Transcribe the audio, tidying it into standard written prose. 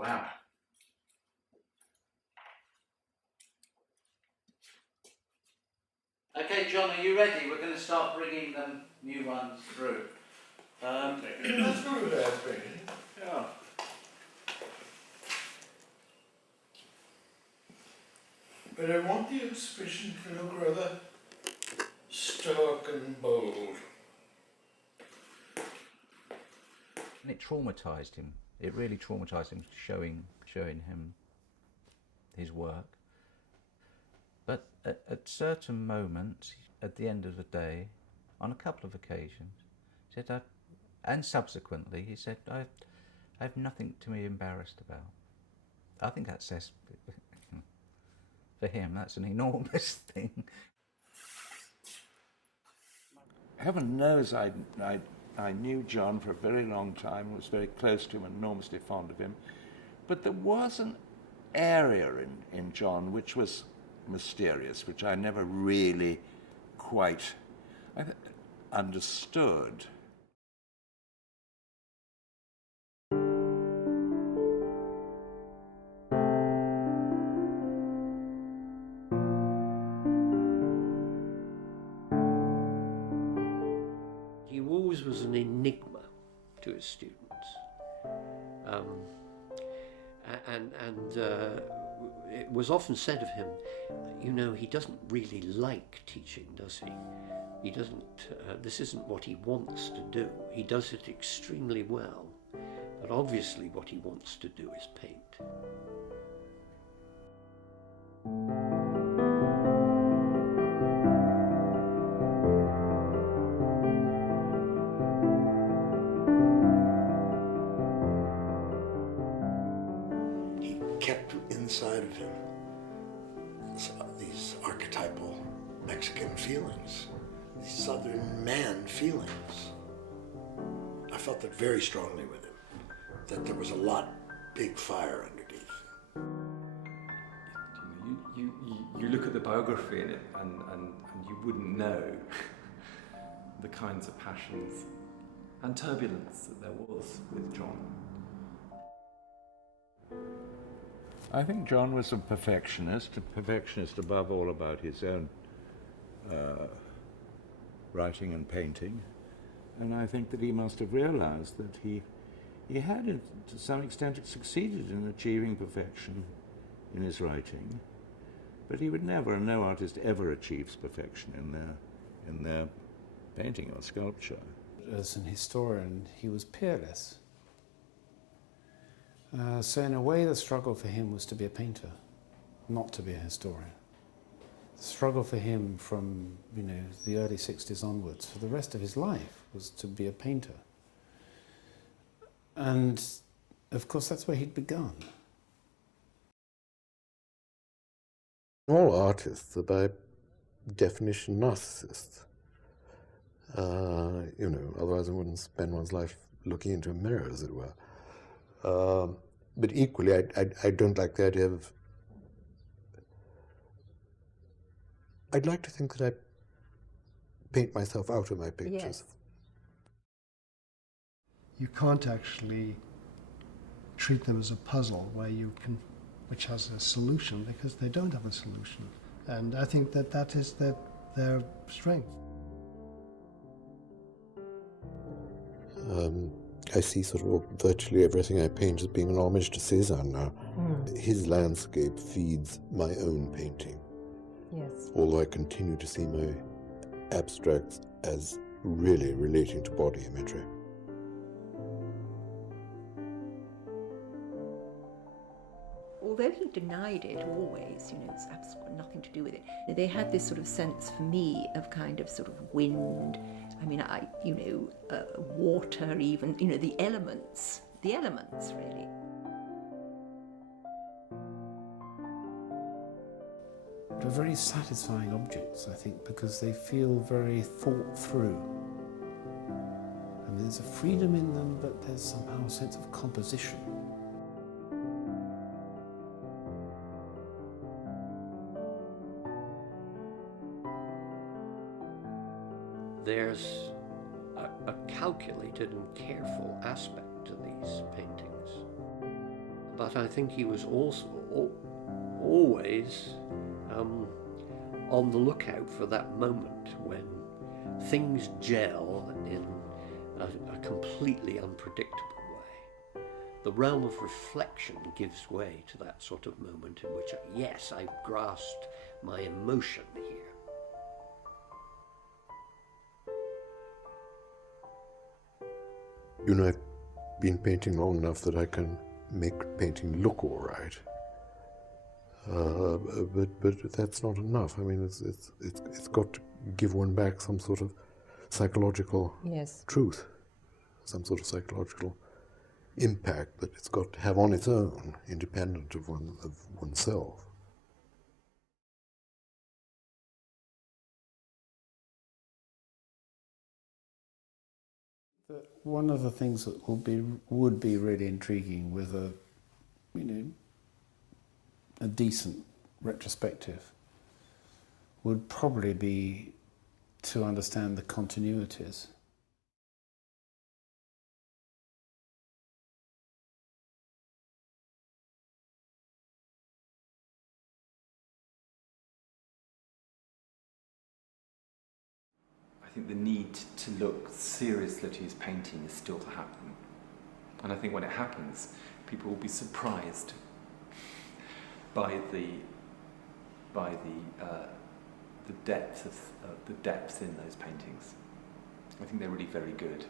Wow. Okay, John, are you ready? We're going to start bringing them new ones through. That's not a bad thing. Yeah. But I want the exhibition to look rather stark and bold. And it traumatised him. It really traumatised him, showing him his work. But at certain moments, at the end of the day, on a couple of occasions, he said, and subsequently, he said, I have nothing to be embarrassed about. I think that says, for him, that's an enormous thing. Heaven knows I knew John for a very long time, was very close to him, enormously fond of him. But there was an area in John which was mysterious, which I never really quite understood. He always was an enigma to his students. It was often said of him, you know, he doesn't really like teaching, does he? He doesn't, this isn't what he wants to do. He does it extremely well, but obviously what he wants to do is paint. Kept inside of him these archetypal Mexican feelings, these Southern man feelings. I felt that very strongly with him, that there was a big fire underneath. You look at the biography in it and you wouldn't know the kinds of passions and turbulence that there was with John. I think John was a perfectionist above all about his own writing and painting. And I think that he must have realized that he had, to some extent, succeeded in achieving perfection in his writing. But he would never, and no artist ever achieves perfection in their painting or sculpture. As an historian, he was peerless. So in a way, the struggle for him was to be a painter, not to be a historian. The struggle for him from, the early 60s onwards, for the rest of his life, was to be a painter. And, of course, that's where he'd begun. All artists are by definition narcissists. Otherwise I wouldn't spend one's life looking into a mirror, as it were. But equally, I don't like the idea of... I'd like to think that I paint myself out of my pictures. Yes. You can't actually treat them as a puzzle which has a solution, because they don't have a solution. And I think that is their strength. I see sort of virtually everything I paint as being an homage to Cézanne now. His landscape feeds my own painting. Yes. Although I continue to see my abstracts as really relating to body imagery. Although he denied it always, it's absolutely nothing to do with it. They had this sort of sense for me of kind of sort of wind, water even, the elements really. They're very satisfying objects, I think, because they feel very thought through. I mean, there's a freedom in them, but there's somehow a sense of composition. There's a calculated and careful aspect to these paintings. but I think he was also always on the lookout for that moment when things gel in a completely unpredictable way. The realm of reflection gives way to that sort of moment in which, yes, I've grasped my emotion here. You know, I've been painting long enough that I can make painting look all right. But that's not enough. I mean, it's got to give one back some sort of psychological truth, some sort of psychological impact that it's got to have on its own, independent of oneself. One of the things that would be really intriguing with a decent retrospective would probably be to understand the continuities. I think the need to look seriously at his painting is still to happen. And I think when it happens, people will be surprised by the depth in those paintings. I think they're really very good.